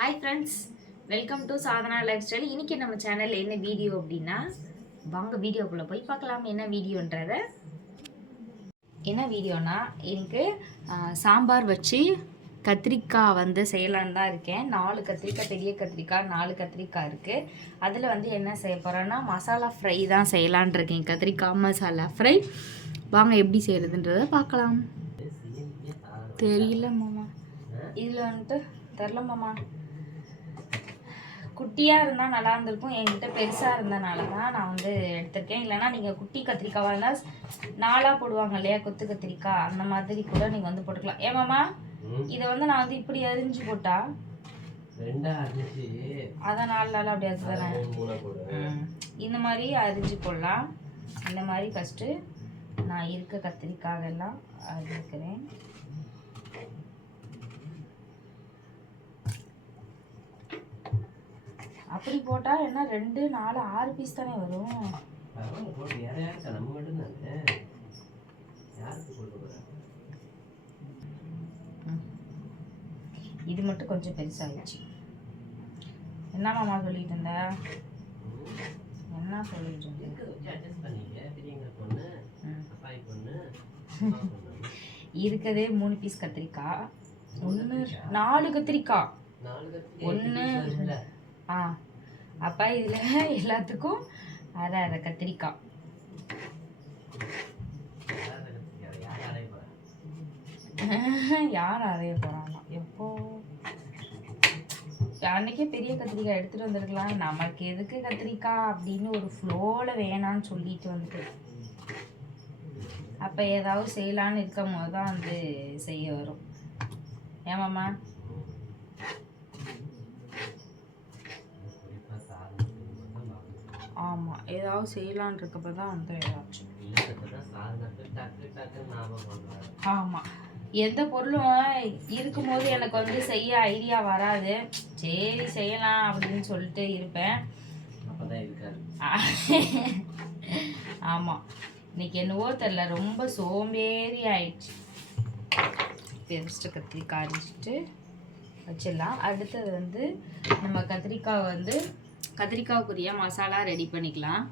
Hi friends welcome to Sadhana lifestyle இன்றைக்கி நம்ம சேனலில் என்ன வீடியோ அப்படின்னா வாங்க வீடியோக்குள்ளே போய் பார்க்கலாம். என்ன வீடியோன்றத என்ன வீடியோனா எனக்கு சாம்பார் வச்சு கத்திரிக்காய் வந்து செய்யலான்னு தான் இருக்கேன். நாலு கத்திரிக்காய் பெரிய கத்திரிக்காய் நாலு கத்திரிக்காய் இருக்குது அதில் வந்து என்ன செய்ய போகிறேன்னா மசாலா ஃப்ரை தான் செய்யலான் இருக்கேன். கத்திரிக்காய் மசாலா ஃப்ரை வாங்க எப்படி செய்கிறதுன்றத பார்க்கலாம். தெரியல மாமா. இதில் வந்துட்டு தெரில மாமா. குட்டியாக இருந்தால் நல்லா இருந்திருக்கும். என்கிட்ட பெருசாக இருந்தனால தான் நான் வந்து எடுத்திருக்கேன். இல்லைன்னா நீங்கள் குட்டி கத்திரிக்காவாக இருந்தால் நாலாக போடுவாங்க இல்லையா? கொத்து கத்திரிக்காய் அந்த மாதிரி கூட நீங்கள் வந்து போட்டுக்கலாம். ஏன் மாமா? இதை வந்து நான் வந்து இப்படி அரிஞ்சு போட்டா? அதான் நாலு நாள் அப்படி அது தானே? மூணு மூணா போடு. ம். இந்த மாதிரி அரிஞ்சு போடலாம். இந்த மாதிரி ஃபஸ்ட்டு நான் இருக்க கத்திரிக்காயெல்லாம் அரிஞ்சுக்கிறேன் அப்படி போட்டால் என்ன ரெண்டு நாலு ஆறு பீஸ் தானே வரும். இது மட்டும் கொஞ்சம் பெருசாகிடுச்சு என்ன மாமா சொல்லிட்டு இருந்த? என்ன சொல்லிட்டு இருந்த? எங்க வச்சு அட்ஜஸ்ட் பண்ணீங்க? பெரியவங்க பொண்ணு ம். அப்பாய் பொண்ணு அம்மா பொண்ணு. இருக்கதே மூணு பீஸ் கத்திரிக்காய். ஒன்று நாலு கத்திரிக்காய். ஒன்று ஆ. அப்போ இதில் எல்லாத்துக்கும் அரை அரை கத்திரிக்காய். யார் அடைய போறா அரைய எப்போ? அன்னைக்கே பெரிய கத்திரிக்காய் எடுத்துகிட்டு வந்திருக்கலாம். நமக்கு எதுக்கு கத்திரிக்காய் அப்படின்னு ஒரு ஃப்ளோவில் வேணான்னு சொல்லிட்டு வந்துட்டு. அப்போ ஏதாவது செய்யலான்னு இருக்கும் போது தான் வந்து செய்ய வரும். ஏமாம்மா ஆமாம் ஏதாவது செய்யலான் இருக்கப்போ தான் வந்து ஏதாச்சும். ஆமாம் எந்த பொருளும் இருக்கும்போது எனக்கு வந்து செய்ய ஐடியா வராது. சரி செய்யலாம் அப்படின்னு சொல்லிட்டு இருப்பேன். ஆமாம் இன்னைக்கு என்னவோ தெரில ரொம்ப சோம்பேறி ஆயிடுச்சு. பெருஸ்ட்டு கத்திரிக்காய் அரிஞ்சிட்டு வச்சிடலாம். அடுத்தது வந்து நம்ம கத்திரிக்காய் வந்து கத்திரிக்காய்க்குரிய மசாலா ரெடி பண்ணிக்கலாம்.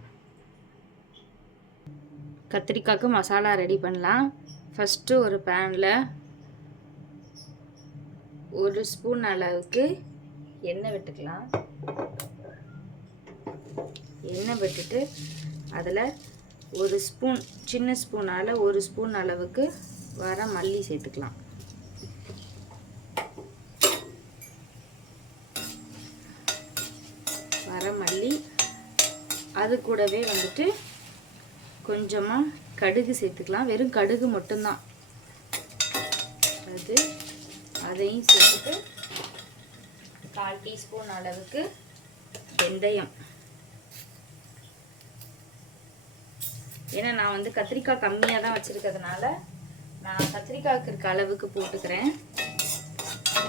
கத்திரிக்காய்க்கு மசாலா ரெடி பண்ணலாம். ஃபஸ்ட்டு ஒரு பேனில் ஒரு ஸ்பூன் அளவுக்கு எண்ணெய் விட்டுக்கலாம். எண்ணெய் விட்டுட்டு அதில் ஒரு ஸ்பூன் சின்ன ஸ்பூனால் ஒரு ஸ்பூன் அளவுக்கு வர மல்லி சேர்த்துக்கலாம். வர மல்லி. அது கூடவே வந்துட்டு கொஞ்சமாக கடுகு சேர்த்துக்கலாம். வெறும் கடுகு மட்டும்தான். அது அதையும் சேர்த்துட்டு கால் டீஸ்பூன் அளவுக்கு வெந்தயம். ஏன்னா நான் வந்து கத்திரிக்காய் கம்மியாக தான் வச்சுருக்கிறதுனால நான் கத்திரிக்காய்க்கு இருக்க அளவுக்கு போட்டுக்கிறேன்.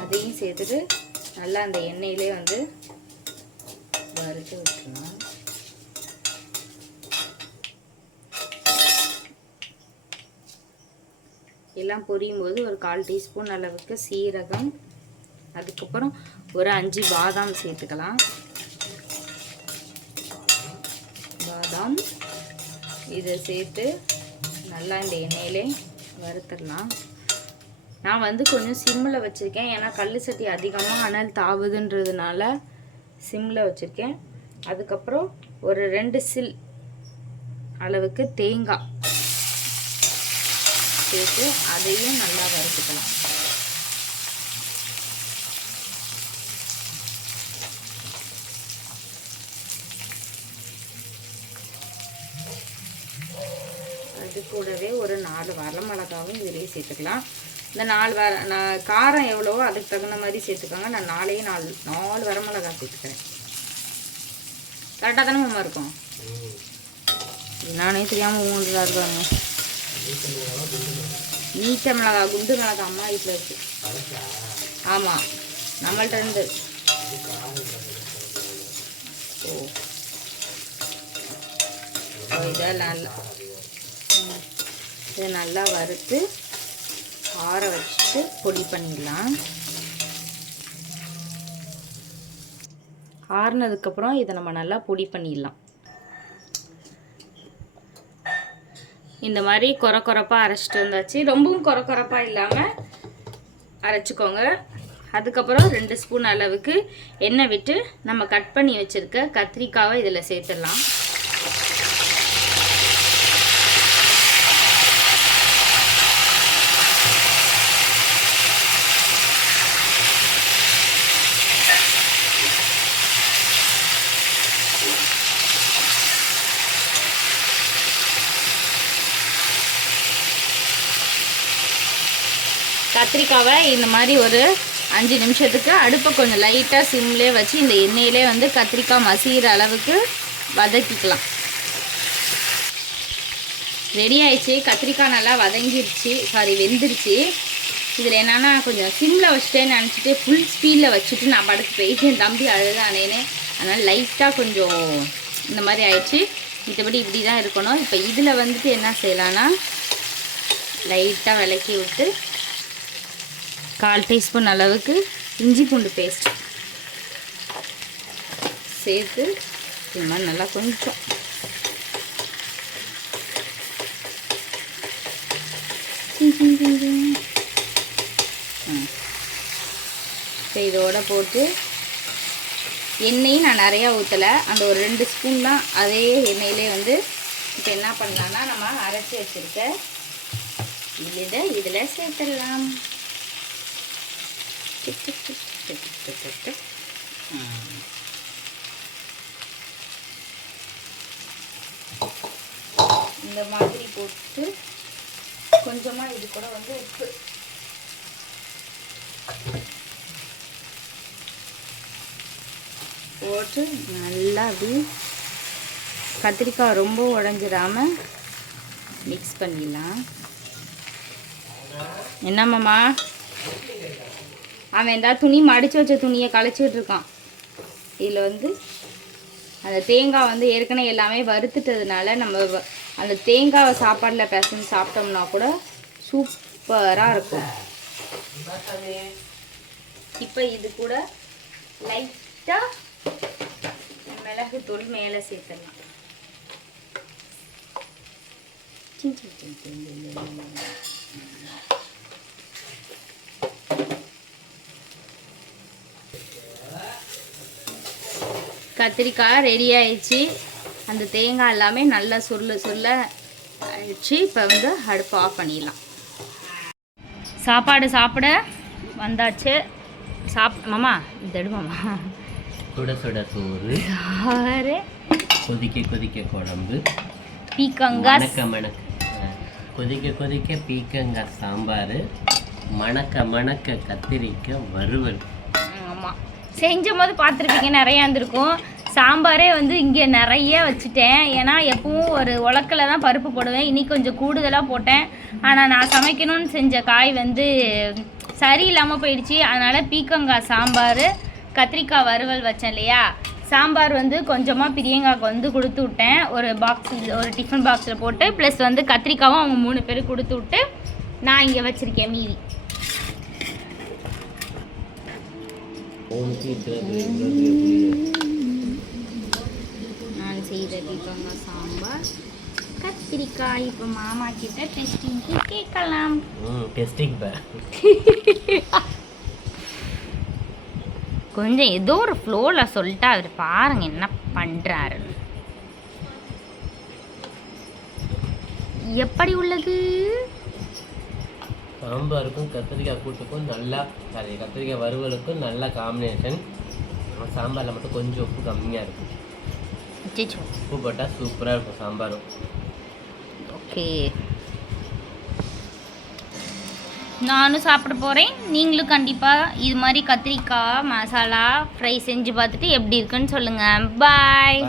அதையும் சேர்த்துட்டு நல்லா அந்த எண்ணெயிலே வந்து வறுத்து விட்டுருவோம் எல்லாம் பொரியும் போது ஒரு கால் டீஸ்பூன் அளவுக்கு சீரகம் அதுக்கப்புறம் ஒரு அஞ்சு பாதாம் சேர்த்துக்கலாம். பாதாம் இதை சேர்த்து நல்லா இந்த எண்ணெயிலே வறுத்துடலாம். நான் வந்து கொஞ்சம் சிம்மில் வச்சுருக்கேன் ஏன்னா கல் சட்டி அதிகமாக அனல் தாவுதுன்றதுனால சிம்மில் வச்சுருக்கேன். அதுக்கப்புறம் ஒரு ரெண்டு சில் அளவுக்கு தேங்காய் சேர்த்து அதையும் நல்லா வறுத்துக்கலாம். அது கூடவே ஒரு நாலு வரமிளகாவும் இதிலேயே சேர்த்துக்கலாம். இந்த நாலு வர நான் காரம் எவ்வளவோ அதுக்கு தகுந்த மாதிரி சேர்த்துக்கோங்க. நான் நாலே நாலு நாலு வரமிளகா சேர்த்துக்கிறேன். கரெக்டாக தானே மாமா இருக்கும்? நானே தெரியாமல் ஊன்றா இருக்காங்க நீச்ச மிளகா குண்டு மிளகா அம்மா வீட்டில் இருக்கு. ஆமாம் நம்மள்ட்ட இருந்து. ஓ. இதெல்லாம் நல்லா ம். இதை நல்லா வறுத்து ஆற வச்சுட்டு பொடி பண்ணிடலாம். ஆறுனதுக்கப்புறம் இதை நம்ம நல்லா பொடி பண்ணிடலாம். இந்த மாதிரி கொர கொரப்பாக அரைச்சிட்டு வந்தாச்சு. ரொம்பவும் கொர கொரப்பாக இல்லாமல் அரைச்சிக்கோங்க. அதுக்கப்புறம் ரெண்டு ஸ்பூன் அளவுக்கு எண்ணெய் விட்டு நம்ம கட் பண்ணி வச்சுருக்க கத்திரிக்காவை இதில் சேர்த்துடலாம். கத்திரிக்காவை இந்த மாதிரி ஒரு அஞ்சு நிமிஷத்துக்கு அடுப்பை கொஞ்சம் லைட்டாக சிம்லேயே வச்சு இந்த எண்ணெயிலே வந்து கத்திரிக்காய் மசிகிற அளவுக்கு வதக்கிக்கலாம். ரெடி ஆயிடுச்சு. கத்திரிக்காய் நல்லா வதங்கிருச்சு. சாரி வெந்துருச்சு. இதில் என்னென்னா கொஞ்சம் சிம்மில் வச்சுட்டேன்னு நினச்சிட்டு ஃபுல் ஸ்பீடில் வச்சுட்டு நான் படுத்து போயிட்டு என் தம்பி அழுதானேன்னு. அதனால் லைட்டாக கொஞ்சம் இந்த மாதிரி ஆயிடுச்சு. மற்றபடி இப்படி தான் இருக்கணும். இப்போ இதில் வந்துட்டு என்ன செய்யலான்னா லைட்டாக விளக்கி விட்டு கால் டீஸ்பூன் அளவுக்கு இஞ்சி பூண்டு பேஸ்ட். சேர்த்து இது மாதிரி நல்லா கொஞ்சம். இப்போ இதோட போட்டு எண்ணெயும் நான் நிறையா ஊற்றலை அந்த ஒரு ரெண்டு ஸ்பூன் தான் அதே எண்ணெயிலே வந்து இப்போ என்ன பண்ணலான்னா நம்ம அரைச்சி வச்சுருக்க இதை இதில் சேர்த்துடலாம். இந்த மாதிரி போட்டு கொஞ்சமாக இது கூட வந்து உப்பு. போட்டு நல்லா அப்படி கத்திரிக்காய் ரொம்ப உடஞ்சிடாம மிக்ஸ் பண்ணிடலாம். என்னம்மாம்மா அவன் எந்த துணி மடித்து வச்ச துணியை களைச்சிக்கிட்டு இருக்கான் இதில் வந்து அந்த தேங்காய் வந்து ஏற்கனவே எல்லாமே வறுத்துட்டதுனால நம்ம வ- அந்த தேங்காவை சாப்பாடில் பிசைஞ்சு சாப்பிட்டோம்னா கூட சூப்பராக இருக்கும். இப்போ இது கூட லைட்டாக மிளகுத்தூள் மேலே சேர்த்துடலாம். சின்ன சின்ன கத்திரிக்காய் ரெடி ஆயிடுச்சு. அந்த தேங்காய் எல்லாமே நல்லா சுருள சுருள ஆயிடுச்சு. இப்போ வந்து அடுப்பு ஆஃப் பண்ணிடலாம். சாப்பாடு சாப்பிட வந்தாச்சு. சாப் மாமா இந்த எடு மாமா. சுட சுட சோறு. சாறு கொதிக்க கொதிக்க குழம்பு. பீக்கங்காய் மணக்க மணக்க கொதிக்க கொதிக்க பீக்கங்காய் சாம்பார். மணக்க மணக்க கத்திரிக்காய் வறுவல். செஞ்சும் போது பார்த்துருப்பீங்க நிறையா இருந்திருக்கும். சாம்பாரே வந்து இங்கே நிறைய வச்சுட்டேன். ஏன்னா எப்பவும் ஒரு உலக்கில் தான் பருப்பு போடுவேன். இன்னைக்கு கொஞ்சம் கூடுதலாக போட்டேன். ஆனால் நான் சமைக்கணும்னு செஞ்ச காய் வந்து சரியில்லாமல் போயிடுச்சு. அதனால் பீக்கங்காய் சாம்பார் கத்திரிக்காய் வறுவல் வச்சேன் இல்லையா? சாம்பார் வந்து கொஞ்சமாக பிரியங்காவுக்கு வந்து கொடுத்து விட்டேன். ஒரு பாக்ஸ் ஒரு டிஃபன் பாக்ஸில் போட்டு ப்ளஸ் வந்து கத்திரிக்காவும் அவங்க மூணு பேரும் கொடுத்து விட்டு நான் இங்கே வச்சுருக்கேன் மீதி. நான் செய்த பீக்கங்காய் சாம்பார் கத்திரிக்காய் இப்போ மாமா கிட்ட டெஸ்டிங்க்கு கேட்கலாம். டெஸ்டிங் கொஞ்சம் ஏதோ ஒரு ஃப்ளோவில் சொல்லிட்டு அவர் பாருங்க என்ன பண்ணுறாரு எப்படி உள்ளது? சாம்பாருக்கும் கத்திரிக்காய் கூட்டுக்கும் நல்லா சாரி கத்திரிக்காய் வறுவலுக்கும் நல்ல காம்பினேஷன் சாம்பாரில் மட்டும் கொஞ்சம் உப்பு கம்மியாக இருக்கும் உப்பு போட்டால் சூப்பராக இருக்கும் சாம்பாரும். ஓகே. நானும் சாப்பிட போகிறேன் நீங்களும் கண்டிப்பாக இது மாதிரி கத்திரிக்காய் மசாலா ஃப்ரை செஞ்சு பார்த்துட்டு எப்படி இருக்குன்னு சொல்லுங்கள் பாய்